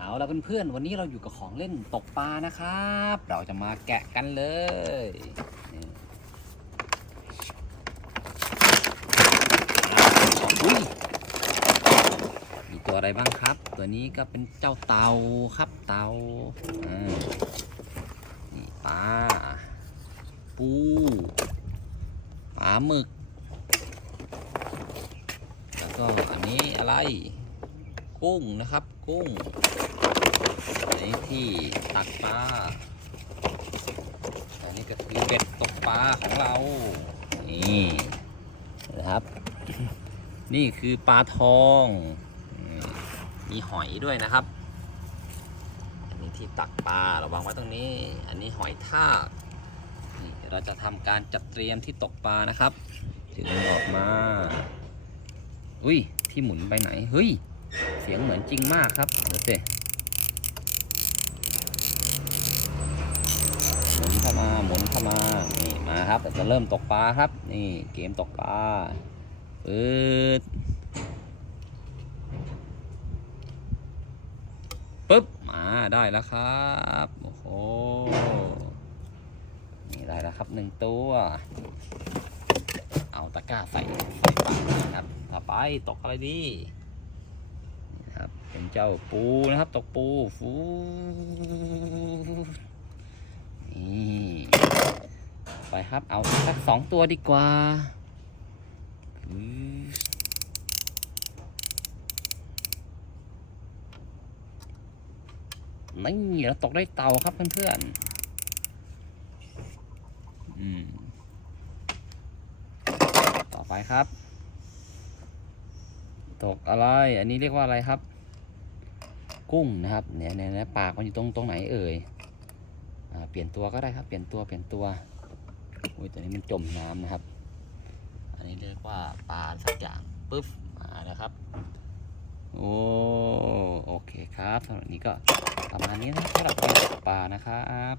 เอาละเพื่อนๆวันนี้เราอยู่กับของเล่นตกปลานะครับ เราจะมาแกะกันเลยนี่อุ้ยมีตัวอะไรบ้างครับ ตัวนี้ก็เป็นเจ้าเตาครับเตาอ่านี่ปลาปูปลาหมึก แล้วก็อันนี้อะไร กุ้งนะครับกุ้ง อันนี้ที่ตักปลาอันนี้ก็คือเบ็ดตกปลาของเรา นี่นะครับ นี่คือปลาทอง มีหอยด้วยนะครับ อันนี้ที่ตักปลาเราวางไว้ตรงนี้ อันนี้หอยทากเราจะทำการจัดเตรียมที่ตกปลานะครับถึงออกมา อุ้ย ที่หมุนไปไหน เฮ้ย เสียงเหมือนจริงมากครับ เดี๋ยวสิหมุนเข้ามา หมุนเข้ามา นี่มาครับจะเริ่มตกปลาครับ นี่เกมตกปลาปืดปึ๊บ มาได้แล้วครับ โอ้โห นี่ได้แล้วครับหนึ่งตัว เอาตะกร้าใส่ใส่ปาครับ ต่อไปตกอะไรดีครับ เป็นเจ้าปูนะครับ ตกปูฟูนี่ต่อ ไปครับ เอาสักสองตัวดีกว่าอือนี่เราตกได้เต่าครับเพื่อนๆต่อไปครับ ตกอะไร อันนี้เรียกว่าอะไรครับ กุ้งนะครับ เนี่ยเนี่ยเนี่ยปากมันอยู่ตรงตรงไหนเอ่ยอเปลี่ยนตัวก็ได้ครับ เปลี่ยนตัว เปลี่ยนตัว อุ้ยตัวนี้มันจมน้ำนะครับ อันนี้เรียกว่าปลาสักอย่างปุ๊บมาแล้วครับ โอ้โอเคครับสำหรับนนี้ก็ประมาณนี้นะสำหรับการตกปลานะครับ